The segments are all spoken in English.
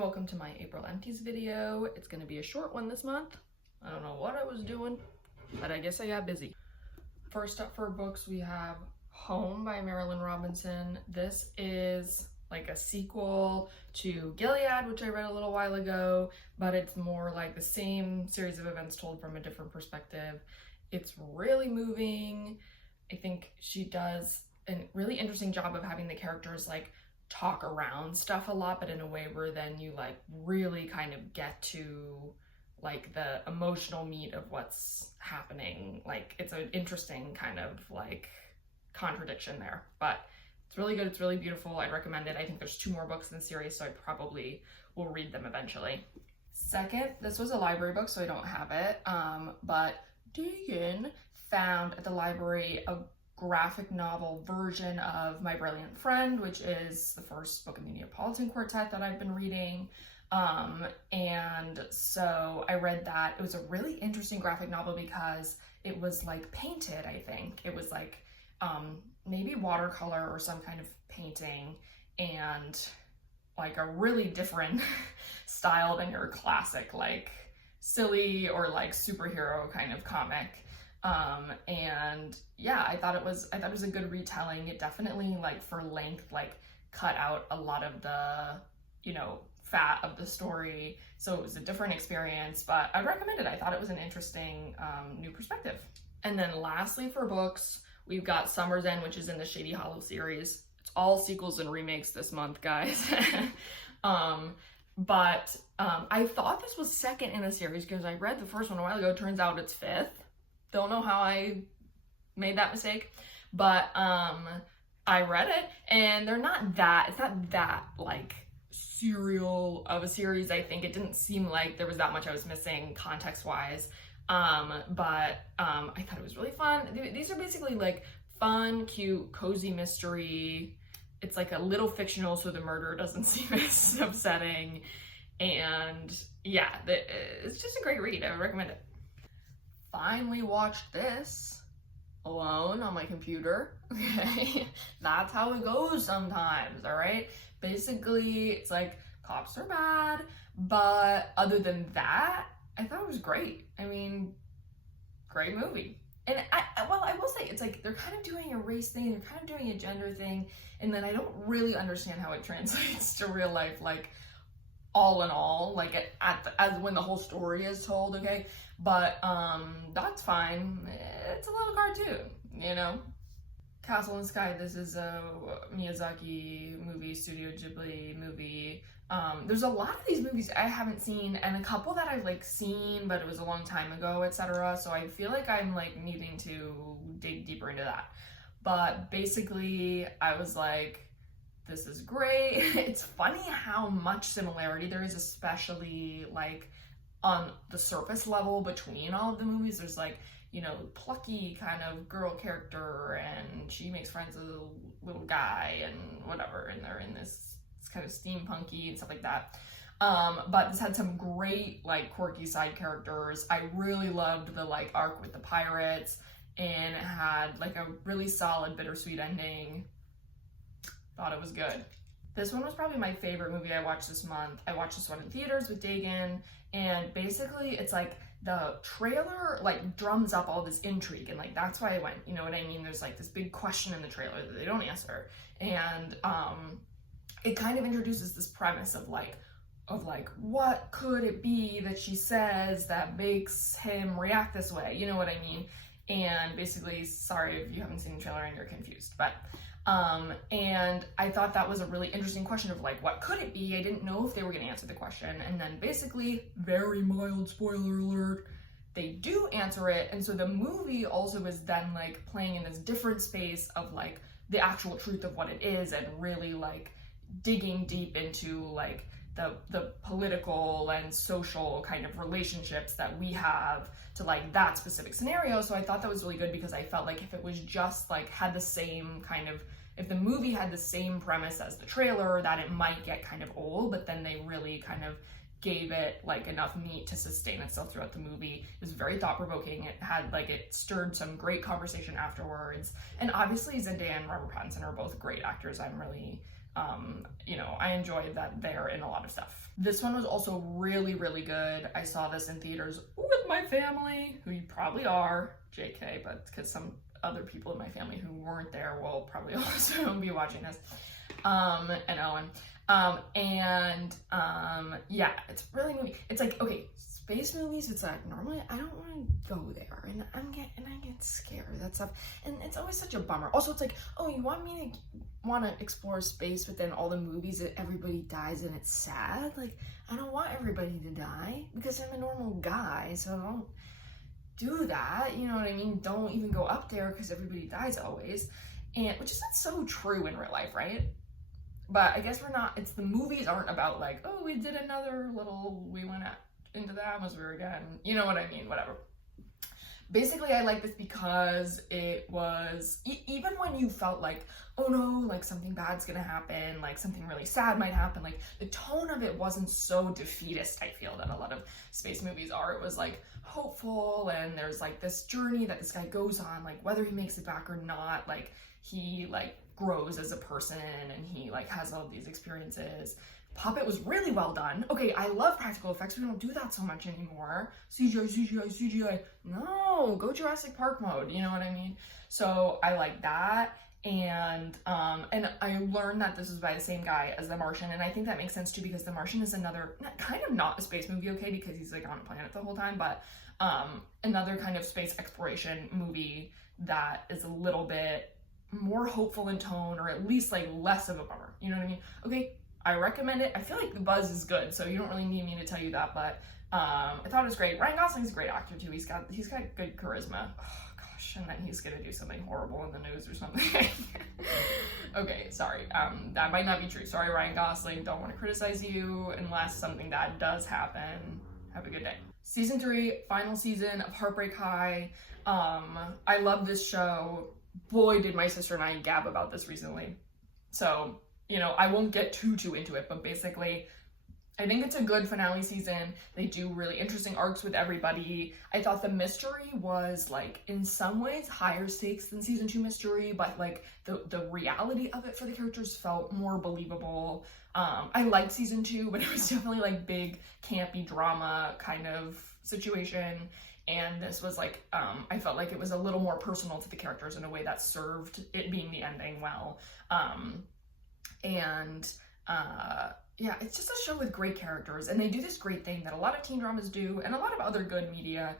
welcome to my April Empties video. It's gonna be a short one this month. I don't know what I was doing, but I guess I got busy. First up for books, we have Home by Marilynne Robinson. This is like a sequel to Gilead, which I read a little while ago, but it's more like the same series of events told from a different perspective. It's really moving. I think she does a really interesting job of having the characters like talk around stuff a lot, but in a way where then you like really kind of get to like the emotional meat of what's happening. Like it's an interesting kind of like contradiction there, but it's really good. It's really beautiful. I'd recommend it. I think there's 2 more books in the series, so I probably will read them eventually. Second, this was a library book, so I don't have it, but Deegan found at the library a graphic novel version of My Brilliant Friend, which is the first book in the Neapolitan Quartet that I've been reading. And so I read that. It was a really interesting graphic novel because it was like painted, I think. It was like maybe watercolor or some kind of painting, and like a really different style than your classic like silly or like superhero kind of comic. And yeah, I thought it was a good retelling. It definitely like for length like cut out a lot of the, you know, fat of the story, so it was a different experience, but I'd recommend it. I thought it was an interesting new perspective. And then lastly for books, we've got Summer's End, which is in the Shady Hollow series. It's all sequels and remakes this month, guys. But I thought this was second in the series because I read the first one a while ago. Turns out it's 5th. Don't know how I made that mistake, but I read it, and it's not that like serial of a series. I think it didn't seem like there was that much I was missing context wise, but I thought it was really fun. These are basically like fun, cute, cozy mystery. It's like a little fictional, so the murder doesn't seem as upsetting, and yeah, it's just a great read. I would recommend it. Finally watched this alone on my computer. Okay, that's how it goes sometimes. All right, basically it's like cops are bad, but other than that, I thought it was great. I mean, great movie. And I will say, it's like they're kind of doing a race thing, they're kind of doing a gender thing, and then I don't really understand how it translates to real life, like all in all, like as when the whole story is told, okay? But that's fine. It's a little cartoon, you know? Castle in the Sky, this is a Miyazaki movie, Studio Ghibli movie. There's a lot of these movies I haven't seen, and a couple that I've like seen, but it was a long time ago, etc. So I feel like I'm like needing to dig deeper into that. But basically, I was like, this is great. It's funny how much similarity there is, especially like on the surface level between all of the movies. There's like, you know, plucky kind of girl character, and she makes friends with a little guy and whatever, and they're in this kind of steampunky and stuff like that. But this had some great like quirky side characters. I really loved the like arc with the pirates, and it had like a really solid bittersweet ending. Thought it was good. This one was probably my favorite movie I watched this month. I watched this one in theaters with Dagan, and basically it's like the trailer like drums up all this intrigue, and like that's why I went, you know what I mean? There's like this big question in the trailer that they don't answer, and it kind of introduces this premise of like what could it be that she says that makes him react this way, you know what I mean? And basically, sorry if you haven't seen the trailer and you're confused, but and I thought that was a really interesting question of like, what could it be? I didn't know if they were going to answer the question. And then basically, very mild spoiler alert, they do answer it. And so the movie also is then like playing in this different space of like the actual truth of what it is, and really like digging deep into like the political and social kind of relationships that we have to like that specific scenario. So I thought that was really good, because I felt like if it was just like had the same kind of, if the movie had the same premise as the trailer, that it might get kind of old, but then they really kind of gave it like enough meat to sustain itself throughout the movie. It was very thought-provoking. It had like, it stirred some great conversation afterwards. And obviously Zendaya and Robert Pattinson are both great actors. I'm really you know, I enjoyed that they're in a lot of stuff. This one was also really, really good. I saw this in theaters with my family, who you probably are, JK, but because some other people in my family who weren't there will probably also be watching this, and Owen. Yeah, it's really movie. It's like, okay, space movies, it's like, normally I don't want to go there, and I get scared, that stuff, and it's always such a bummer. Also, it's like, oh, you want me to want to explore space, but then all the movies that everybody dies and it's sad? Like, I don't want everybody to die, because I'm a normal guy, so don't do that, you know what I mean? Don't even go up there because everybody dies always, and which is not so true in real life, right? But I guess we're not, it's the movies aren't about like, oh, we did another little, we went out into the atmosphere again, you know what I mean, whatever. Basically, I like this because it was, even when you felt like, oh no, like something bad's gonna happen, like something really sad might happen, like the tone of it wasn't so defeatist, I feel, that a lot of space movies are. It was like hopeful, and there's like this journey that this guy goes on, like whether he makes it back or not, like he like grows as a person, and he like has all of these experiences. Puppet was really well done. Okay, I love practical effects. We don't do that so much anymore. CGI. No, go Jurassic Park mode. You know what I mean? So I like that. And I learned that this was by the same guy as The Martian, and I think that makes sense too, because The Martian is another kind of not a space movie, okay, because he's like on a planet the whole time, but another kind of space exploration movie that is a little bit more hopeful in tone, or at least like less of a bummer. You know what I mean? Okay, I recommend it. I feel like the buzz is good, so you don't really need me to tell you that, but I thought it was great. Ryan Gosling's a great actor too. He's got good charisma. Oh gosh, and then he's gonna do something horrible in the news or something. Okay, sorry. That might not be true. Sorry, Ryan Gosling. Don't want to criticize you unless something bad does happen. Have a good day. Season 3, final season of Heartbreak High. I love this show. Boy, did my sister and I gab about this recently. So, you know, I won't get too into it, but basically, I think it's a good finale season. They do really interesting arcs with everybody. I thought the mystery was, like, in some ways higher stakes than season 2 mystery, but like the reality of it for the characters felt more believable. I liked season 2, but it was definitely like big campy drama kind of situation. And this was like, I felt like it was a little more personal to the characters in a way that served it being the ending well. Yeah, it's just a show with great characters, and they do this great thing that a lot of teen dramas do, and a lot of other good media,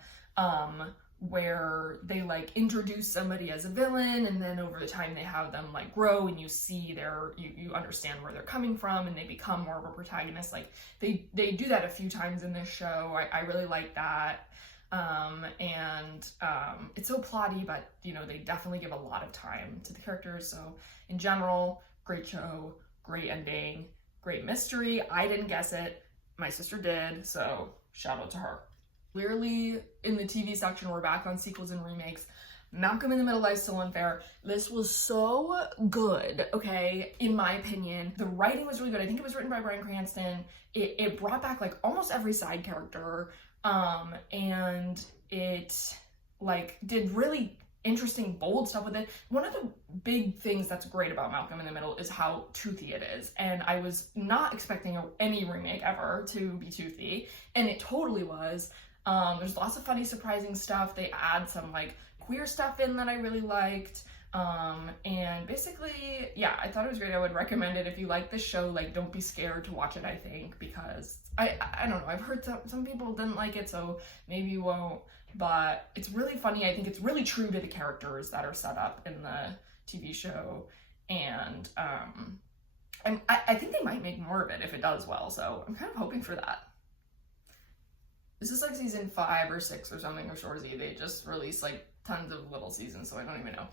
where they like introduce somebody as a villain, and then over the time they have them like grow, and you see you understand where they're coming from, and they become more of a protagonist. Like they do that a few times in this show. I really like that. It's so plotty, but you know, they definitely give a lot of time to the characters. So in general, great show, great ending, great mystery. I didn't guess it, my sister did, so shout out to her. Clearly in the TV section, we're back on sequels and remakes. Malcolm in the Middle, Life's Still Unfair. This was so good, okay, in my opinion. The writing was really good. I think it was written by Bryan Cranston. It brought back like almost every side character, and it like did really interesting, bold stuff with it. One of the big things that's great about Malcolm in the Middle is how toothy it is, and I was not expecting any remake ever to be toothy, and it totally was. There's lots of funny, surprising stuff. They add some like queer stuff in that I really liked, and basically, yeah, I thought it was great. I would recommend it if you like this show. Like, don't be scared to watch it, I think, because I don't know, I've heard some people didn't like it, so maybe you won't, but it's really funny. I think it's really true to the characters that are set up in the TV show, and I think they might make more of it if it does well, so I'm kind of hoping for that. This is like season 5 or 6 or something of Shorzy. They just released like tons of little seasons, so I don't even know.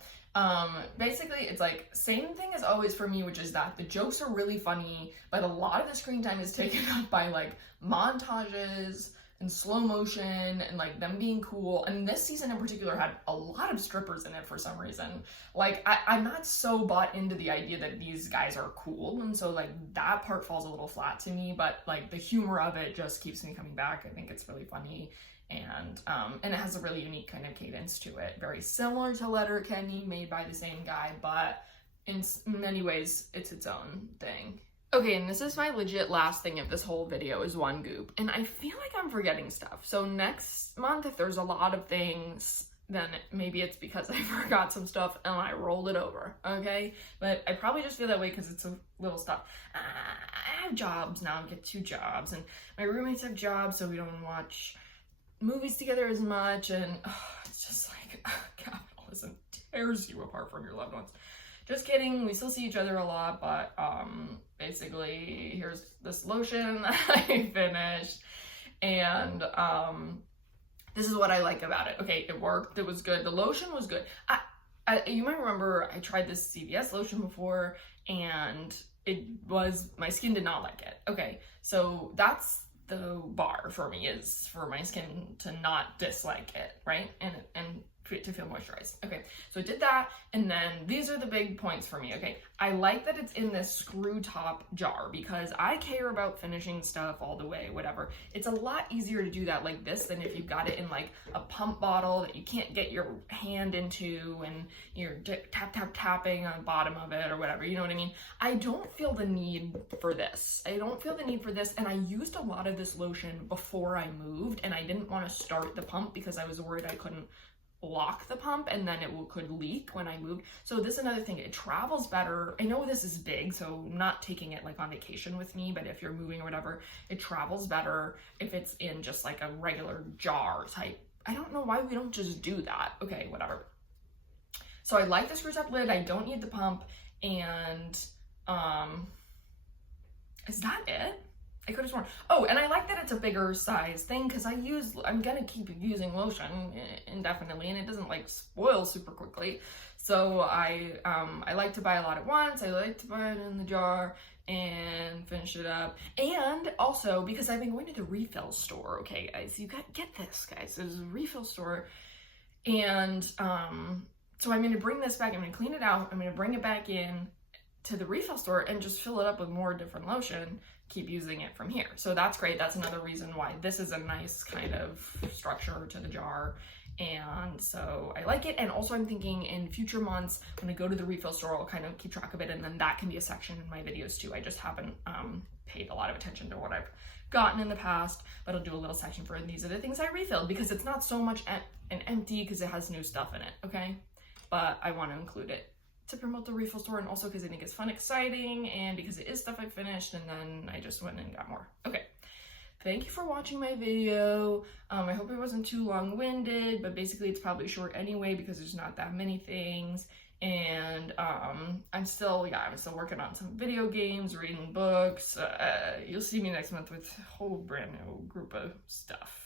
Basically, it's like same thing as always for me, which is that the jokes are really funny, but a lot of the screen time is taken up by like montages and slow motion and like them being cool. And this season in particular had a lot of strippers in it for some reason. Like I'm not so bought into the idea that these guys are cool, and so like that part falls a little flat to me, but like the humor of it just keeps me coming back. I think it's really funny, and it has a really unique kind of cadence to it, very similar to Letterkenny, made by the same guy, but in many ways, it's its own thing. Okay, and this is my legit last thing of this whole video is one goop. And I feel like I'm forgetting stuff. So next month, if there's a lot of things, then maybe it's because I forgot some stuff and I rolled it over, okay? But I probably just feel that way because it's a little stuff. I have jobs now, I get 2 jobs, and my roommates have jobs, so we don't watch movies together as much, and it's just like, capitalism tears you apart from your loved ones. Just kidding, we still see each other a lot, but basically, here's this lotion that I finished, and this is what I like about it. Okay, it worked, it was good, the lotion was good. You might remember I tried this CVS lotion before, and my skin did not like it. Okay, so that's the bar for me, is for my skin to not dislike it, right? And to feel moisturized. Okay, so it did that, and then these are the big points for me. Okay, I like that it's in this screw top jar because I care about finishing stuff all the way, whatever. It's a lot easier to do that like this than if you've got it in like a pump bottle that you can't get your hand into and you're tapping on the bottom of it or whatever, you know what I mean? I don't feel the need for this. And I used a lot of this lotion before I moved, and I didn't want to start the pump because I was worried I couldn't lock the pump and then it could leak when I moved. So this is another thing, it travels better. I know this is big, so I'm not taking it like on vacation with me, but if you're moving or whatever, it travels better if it's in just like a regular jar type. I don't know why we don't just do that. Okay, whatever. So I like the screw top lid, I don't need the pump, and is that it? I could have sworn. Oh, and I like that it's a bigger size thing because I'm gonna keep using lotion indefinitely, and it doesn't like spoil super quickly. So I like to buy a lot at once. I like to buy it in the jar and finish it up. And also because I've been going to the refill store. Okay, guys, you get this, guys. There's a refill store, and so I'm gonna bring this back. I'm gonna clean it out. I'm gonna bring it back in to the refill store and just fill it up with more different lotion, keep using it from here. So that's great. That's another reason why this is a nice kind of structure to the jar. And so I like it. And also I'm thinking in future months, when I go to the refill store, I'll kind of keep track of it. And then that can be a section in my videos too. I just haven't paid a lot of attention to what I've gotten in the past, but I'll do a little section for these are the things I refilled because it's not so much an empty because it has new stuff in it, okay? But I want to include it to promote the refill store, and also because I think it's fun, exciting, and because it is stuff I finished, and then I just went and got more. Okay, thank you for watching my video. I hope it wasn't too long-winded, but basically it's probably short anyway because there's not that many things, and I'm still working on some video games, reading books. You'll see me next month with a whole brand new group of stuff.